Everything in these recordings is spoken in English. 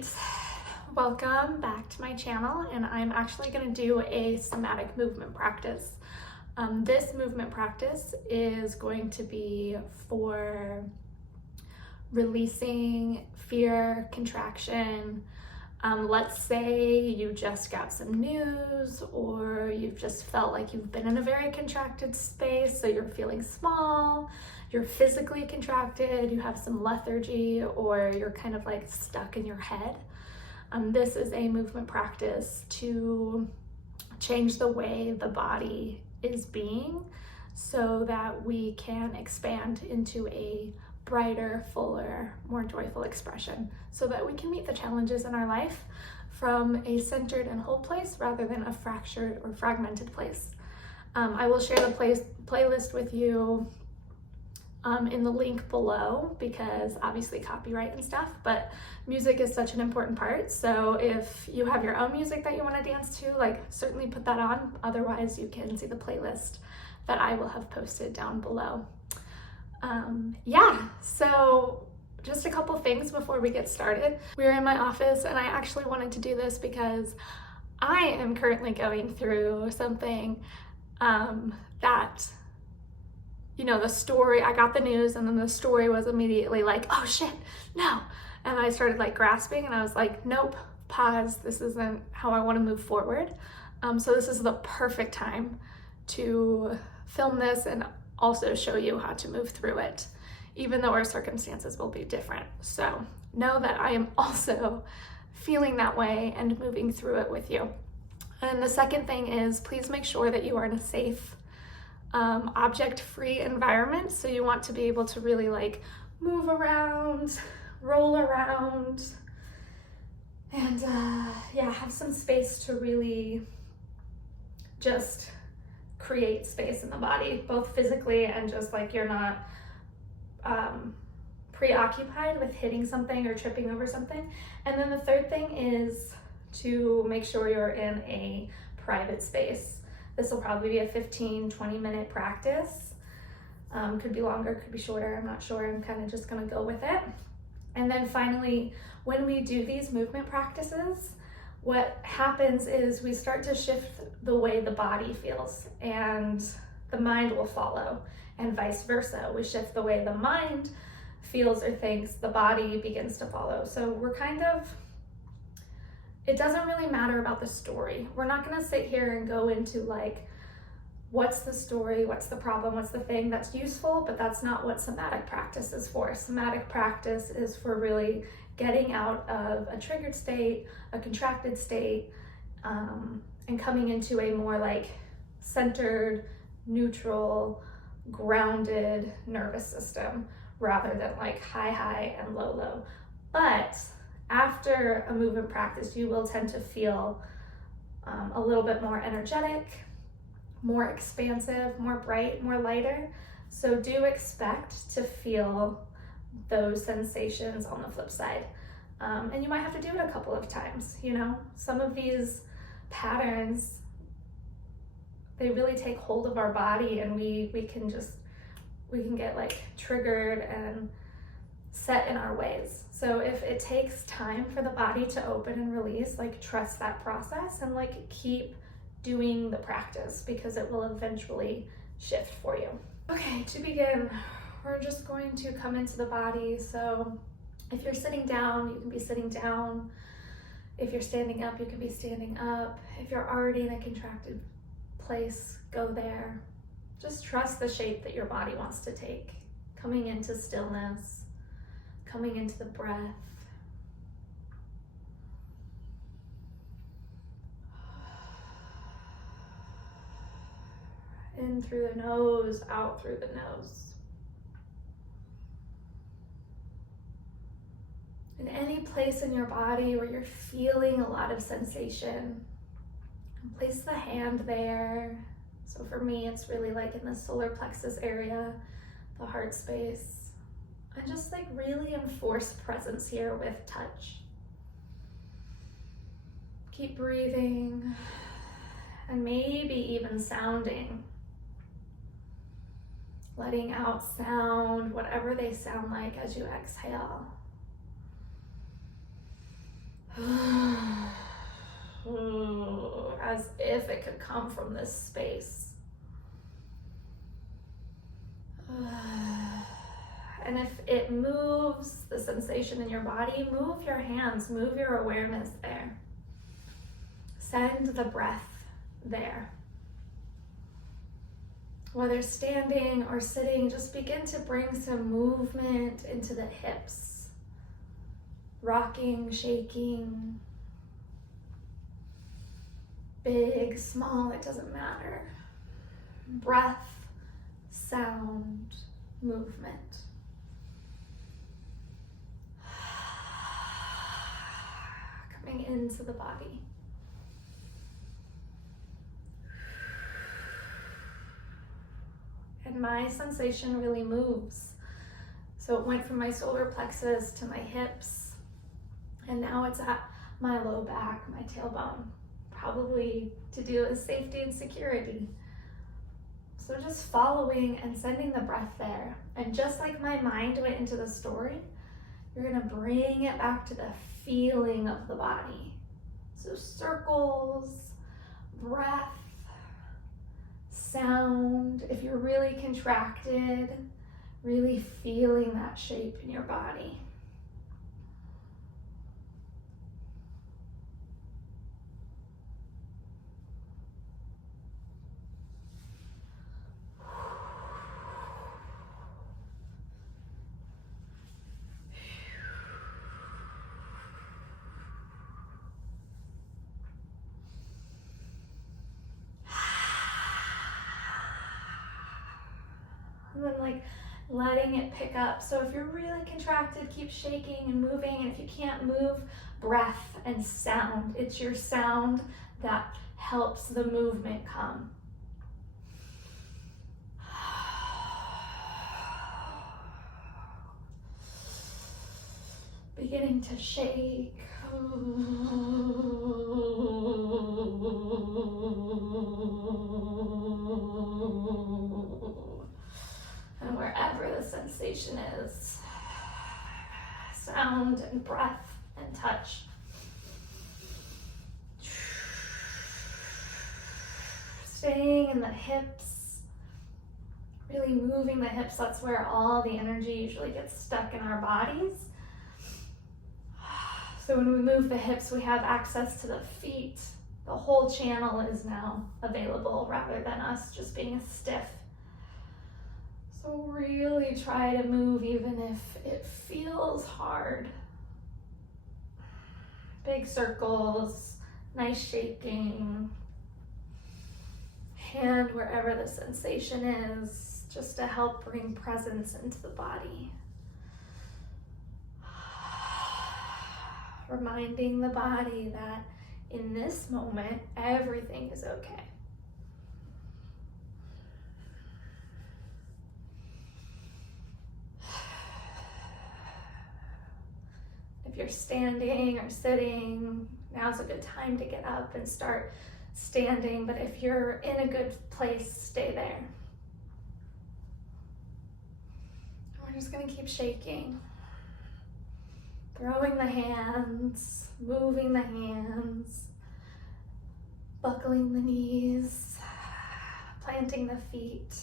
right, welcome back to my channel, and I'm actually going to do a somatic movement practice. This movement practice is going to be for releasing fear, contraction. Let's say you just got some news, or you've just felt like you've been in a very contracted space, so you're feeling small, you're physically contracted, you have some lethargy, or you're kind of like stuck in your head. This is a movement practice to change the way the body is being so that we can expand into a brighter, fuller, more joyful expression, so that we can meet the challenges in our life from a centered and whole place rather than a fractured or fragmented place. I will share the playlist with you in the link below, because obviously copyright and stuff, but music is such an important part. So if you have your own music that you want to dance to, like, certainly put that on. Otherwise, you can see the playlist that I will have posted down below. So just a couple things before we get started. We're in my office, and I actually wanted to do this because I am currently going through something that, you know, the story, I got the news and then the story was immediately like, oh shit, no. And I started like grasping, and I was like, nope, pause, this isn't how I want to move forward. So this is the perfect time to film this and also show you how to move through it, even though our circumstances will be different. So know that I am also feeling that way and moving through it with you. And the second thing is, please make sure that you are in a safe, object-free environment. So you want to be able to really like move around, roll around, and have some space to really just create space in the body, both physically and just like you're not preoccupied with hitting something or tripping over something. And then the third thing is to make sure you're in a private space. This will probably be a 15-20 minute practice. Could be longer, could be shorter, I'm not sure. I'm kind of just gonna go with it. And then finally, when we do these movement practices, what happens is we start to shift the way the body feels, and the mind will follow, and vice versa. We shift the way the mind feels or thinks, the body begins to follow. So we're kind of, it doesn't really matter about the story. We're not gonna sit here and go into like, what's the story, what's the problem, what's the thing. That's useful, but that's not what somatic practice is for. Somatic practice is for really getting out of a triggered state, a contracted state, and coming into a more like centered, neutral, grounded nervous system, rather than like high and low. But after a movement practice, you will tend to feel a little bit more energetic, more expansive, more bright, more lighter. So do expect to feel those sensations on the flip side. And you might have to do it a couple of times, you know? Some of these patterns, they really take hold of our body, and we can get like triggered and set in our ways. So if it takes time for the body to open and release, like trust that process and like keep doing the practice, because it will eventually shift for you. Okay, to begin, we're just going to come into the body. So if you're sitting down, you can be sitting down. If you're standing up, you can be standing up. If you're already in a contracted place, go there. Just trust the shape that your body wants to take. Coming into stillness, coming into the breath. In through the nose, out through the nose. In any place in your body where you're feeling a lot of sensation, place the hand there. So for me, it's really like in the solar plexus area, the heart space. And just like really enforce presence here with touch. Keep breathing, and maybe even sounding. Letting out sound, whatever they sound like as you exhale. as if it could come from this space. And if it moves the sensation in your body, move your hands, move your awareness there. Send the breath there. Whether standing or sitting, just begin to bring some movement into the hips. Rocking, shaking. Big, small, it doesn't matter. Breath, sound, movement. Coming into the body. And my sensation really moves. So it went from my solar plexus to my hips, and now it's at my low back, my tailbone, probably to do with safety and security. So just following and sending the breath there. And just like my mind went into the story, you're gonna bring it back to the feeling of the body. So circles, breath, sound. If you're really contracted, really feeling that shape in your body. And then like letting it pick up. So if you're really contracted, keep shaking and moving. And if you can't move, breath and sound. It's your sound that helps the movement come. Beginning to shake. And wherever the sensation is, sound and breath and touch. Staying in the hips, really moving the hips. That's where all the energy usually gets stuck in our bodies. So when we move the hips, we have access to the feet. The whole channel is now available rather than us just being stiff. So really try to move even if it feels hard. Big circles, nice shaking. Hand wherever the sensation is, just to help bring presence into the body. Reminding the body that in this moment, everything is okay. If you're standing or sitting, now's a good time to get up and start standing. But if you're in a good place, stay there. We're just gonna keep shaking. Throwing the hands, moving the hands, buckling the knees, planting the feet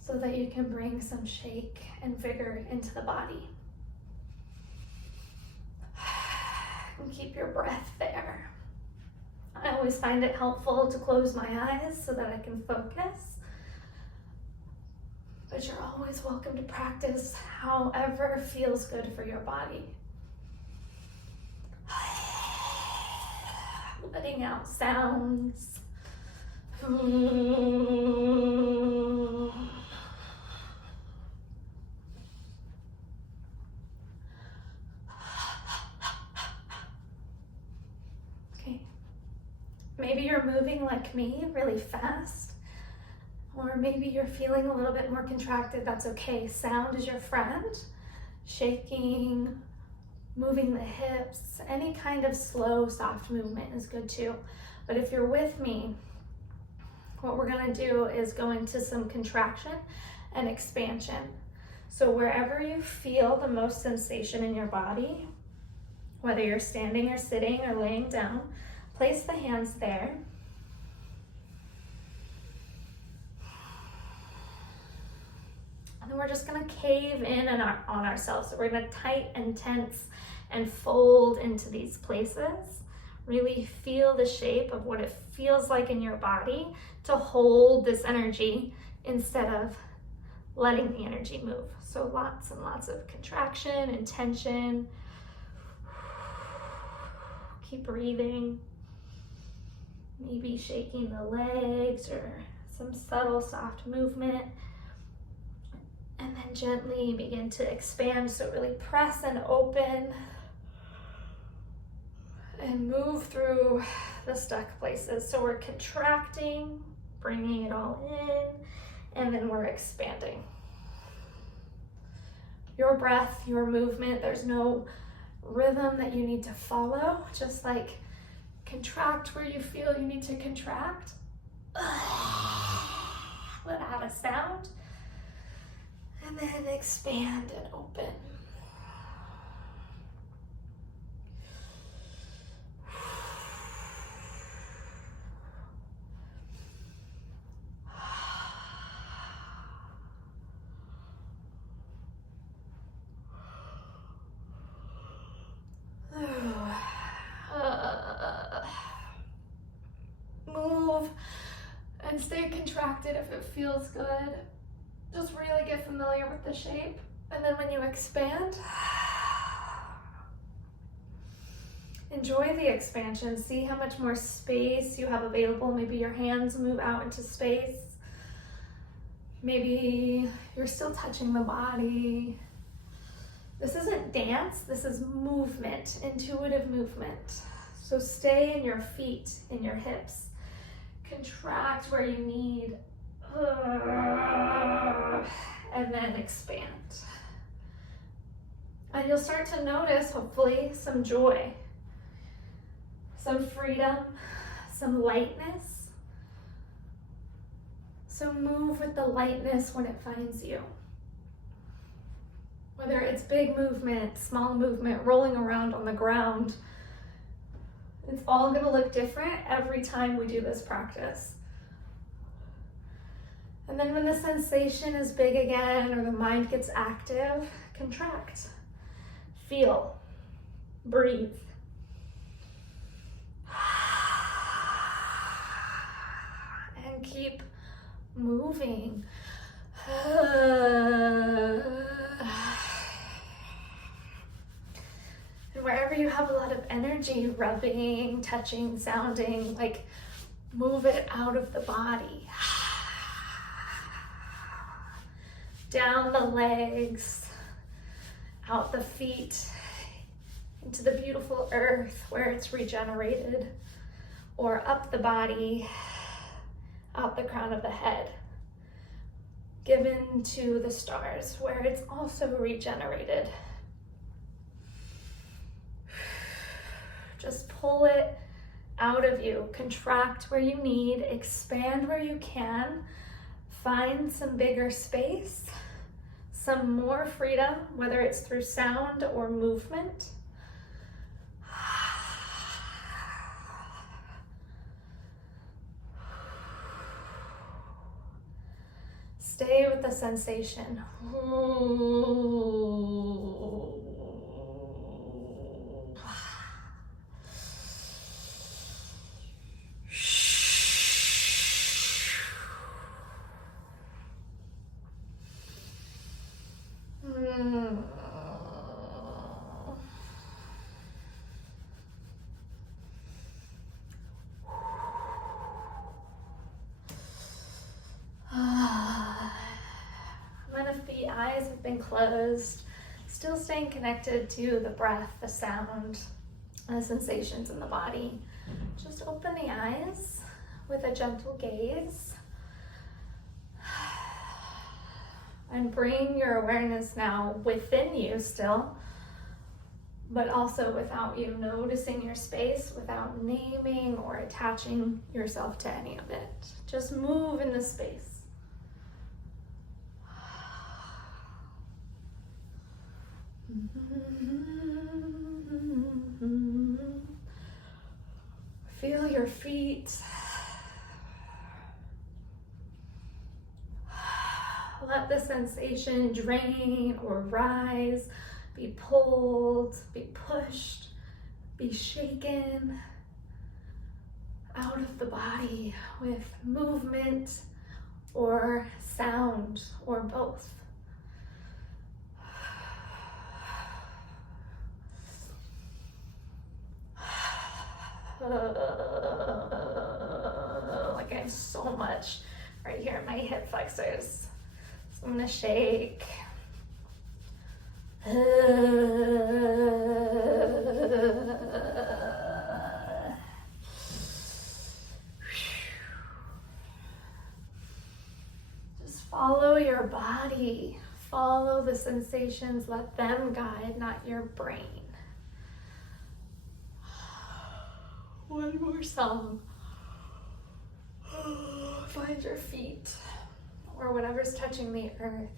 so that you can bring some shake and vigor into the body. And keep your breath there. I always find it helpful to close my eyes so that I can focus. But you're always welcome to practice however feels good for your body. Letting out sounds. Okay. Maybe you're moving like me, really fast. Or maybe you're feeling a little bit more contracted. That's okay. Sound is your friend. Shaking, moving the hips, any kind of slow, soft movement is good too. But if you're with me, what we're gonna do is go into some contraction and expansion. So wherever you feel the most sensation in your body, whether you're standing or sitting or laying down, place the hands there And then we're just gonna cave in on ourselves. So we're gonna tight and tense and fold into these places. Really feel the shape of what it feels like in your body to hold this energy instead of letting the energy move. So lots and lots of contraction and tension. Keep breathing. Maybe shaking the legs or some subtle, soft movement. And then gently begin to expand. So really press and open and move through the stuck places. So we're contracting, bringing it all in, and then we're expanding. Your breath, your movement, there's no rhythm that you need to follow. Just like contract where you feel you need to contract. Let out a sound. And then expand and open. Move and stay contracted if it feels good. Just really get familiar with the shape. And then when you expand, enjoy the expansion. See how much more space you have available. Maybe your hands move out into space. Maybe you're still touching the body. This isn't dance, this is movement, intuitive movement. So stay in your feet, in your hips. Contract where you need. And then expand. And you'll start to notice, hopefully, some joy, some freedom, some lightness. So move with the lightness when it finds you. Whether it's big movement, small movement, rolling around on the ground, it's all going to look different every time we do this practice. And then when the sensation is big again or the mind gets active, contract. Feel. Breathe. And keep moving. And wherever you have a lot of energy, rubbing, touching, sounding, like move it out of the body. Down the legs, out the feet, into the beautiful earth where it's regenerated, or up the body, out the crown of the head, given to the stars where it's also regenerated. Just pull it out of you, contract where you need, expand where you can. Find some bigger space, some more freedom, whether it's through sound or movement. Stay with the sensation. Eyes have been closed, still staying connected to the breath, the sound, the sensations in the body. Just open the eyes with a gentle gaze and bring your awareness now within you still, but also without you, noticing your space without naming or attaching yourself to any of it. Just move in the space. Feel your feet. Let let the sensation drain or rise, be pulled, be pushed, be shaken out of the body with movement or sound or both. Like I have so much right here in my hip flexors. So I'm gonna shake. Just follow your body. Follow the sensations. Let them guide, not your brain. One more song. Find your feet or whatever's touching the earth.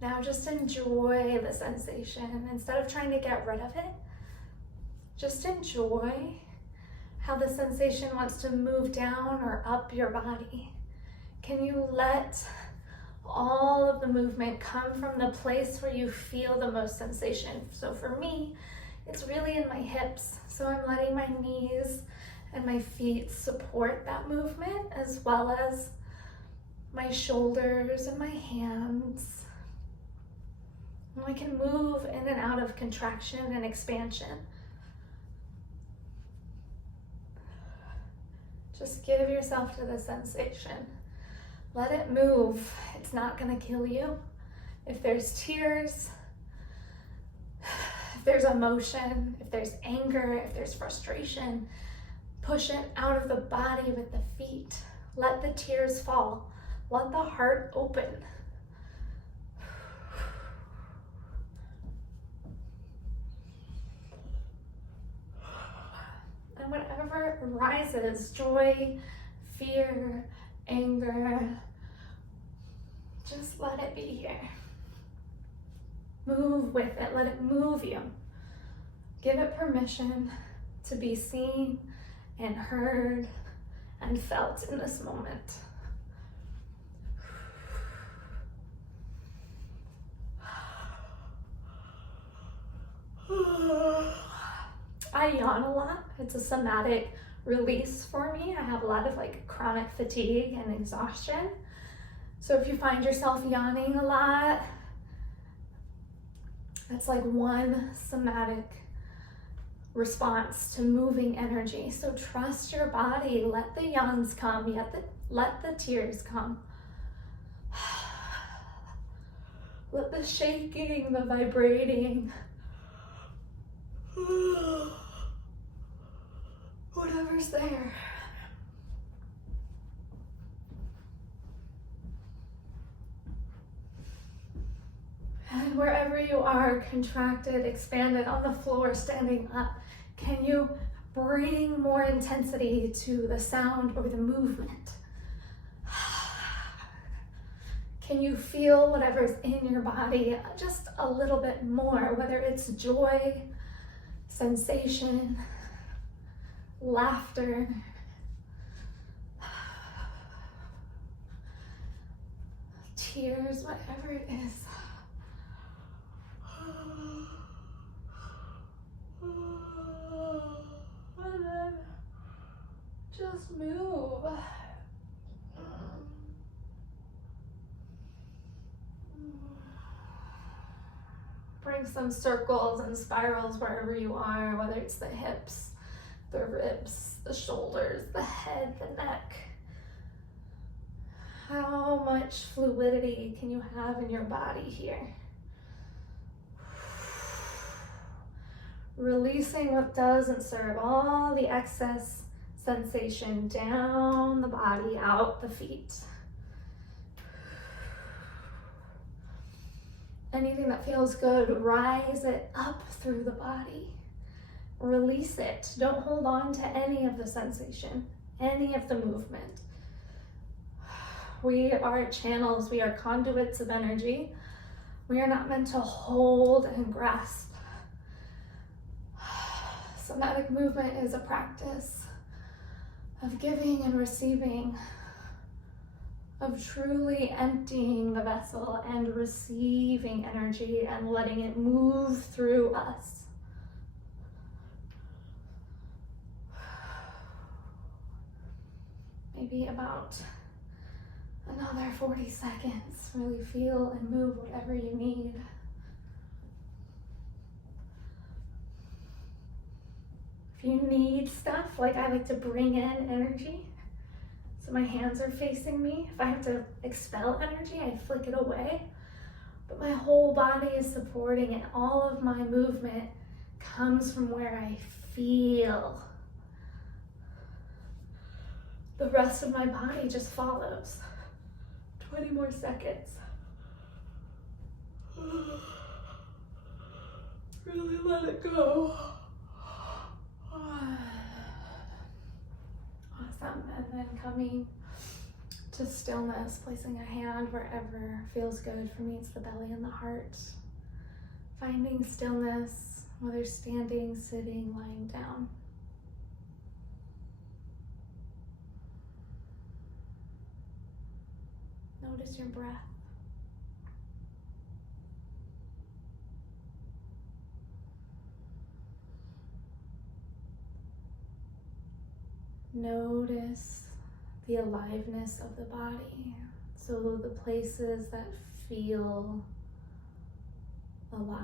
Now just enjoy the sensation. Instead of trying to get rid of it, just enjoy how the sensation wants to move down or up your body. Can you let all of the movement come from the place where you feel the most sensation? So for me, it's really in my hips. So I'm letting my knees and my feet support that movement, as well as my shoulders and my hands. And we can move in and out of contraction and expansion. Just give yourself to the sensation. Let it move. It's not going to kill you. If there's tears, if there's emotion, if there's anger, if there's frustration, push it out of the body with the feet. Let the tears fall. Let the heart open. And whatever rises, joy, fear, anger, just let it be here. Move with it, let it move you. Give it permission to be seen and heard and felt in this moment. I yawn a lot. It's a somatic release for me. I have a lot of chronic fatigue and exhaustion. So if you find yourself yawning a lot, that's like one somatic response to moving energy. So trust your body. Let the yawns come. Let the tears come. Let the shaking, the vibrating, whatever's there. And wherever you are, contracted, expanded, on the floor, standing up, can you bring more intensity to the sound or the movement? Can you feel whatever's in your body just a little bit more, whether it's joy, sensation, laughter, tears, whatever it is. And then just move. Bring some circles and spirals wherever you are, whether it's the hips, the ribs, the shoulders, the head, the neck. How much fluidity can you have in your body here? Releasing what doesn't serve, all the excess sensation down the body, out the feet. Anything that feels good, rise it up through the body. Release it. Don't hold on to any of the sensation, any of the movement. We are channels, we are conduits of energy. We are not meant to hold and grasp. Somatic movement is a practice of giving and receiving, of truly emptying the vessel and receiving energy and letting it move through us. Maybe about another 40 seconds. Really feel and move whatever you need. If you need stuff, like I like to bring in energy, so my hands are facing me. If I have to expel energy, I flick it away. But my whole body is supporting it. All of my movement comes from where I feel. The rest of my body just follows. 20 more seconds. Really let it go. Awesome. And then coming to stillness, placing a hand wherever feels good. For me, it's the belly and the heart. Finding stillness, whether standing, sitting, lying down. Notice your breath. Notice the aliveness of the body. So the places that feel alive.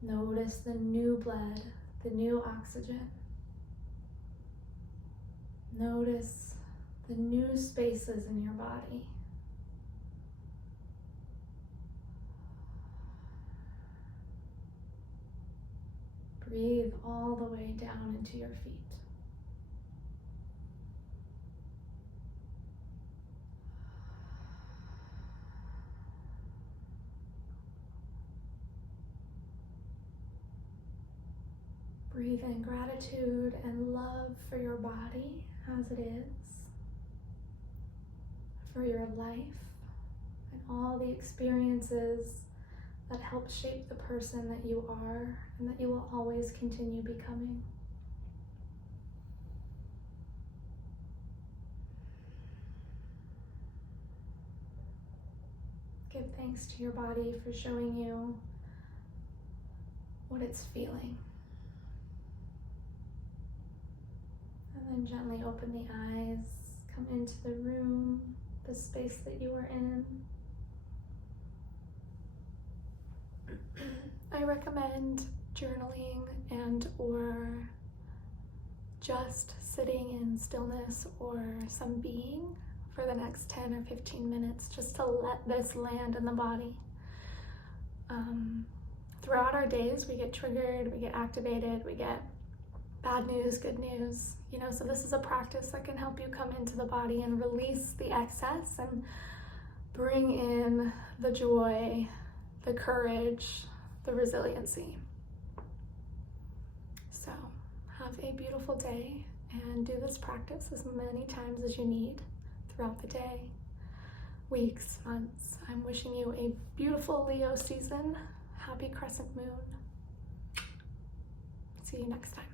Notice the new blood, the new oxygen. Notice the new spaces in your body. Breathe all the way down into your feet. Breathe in gratitude and love for your body as it is, for your life, and all the experiences that help shape the person that you are and that you will always continue becoming. Give thanks to your body for showing you what it's feeling. And then gently open the eyes, come into the room, the space that you were in. I recommend journaling and or just sitting in stillness or some being for the next 10 or 15 minutes, just to let this land in the body. Throughout our days, we get triggered, we get activated, we get bad news, good news, so this is a practice that can help you come into the body and release the excess and bring in the joy, the courage, the resiliency. So have a beautiful day and do this practice as many times as you need throughout the day, weeks, months. I'm wishing you a beautiful Leo season. Happy crescent moon. See you next time.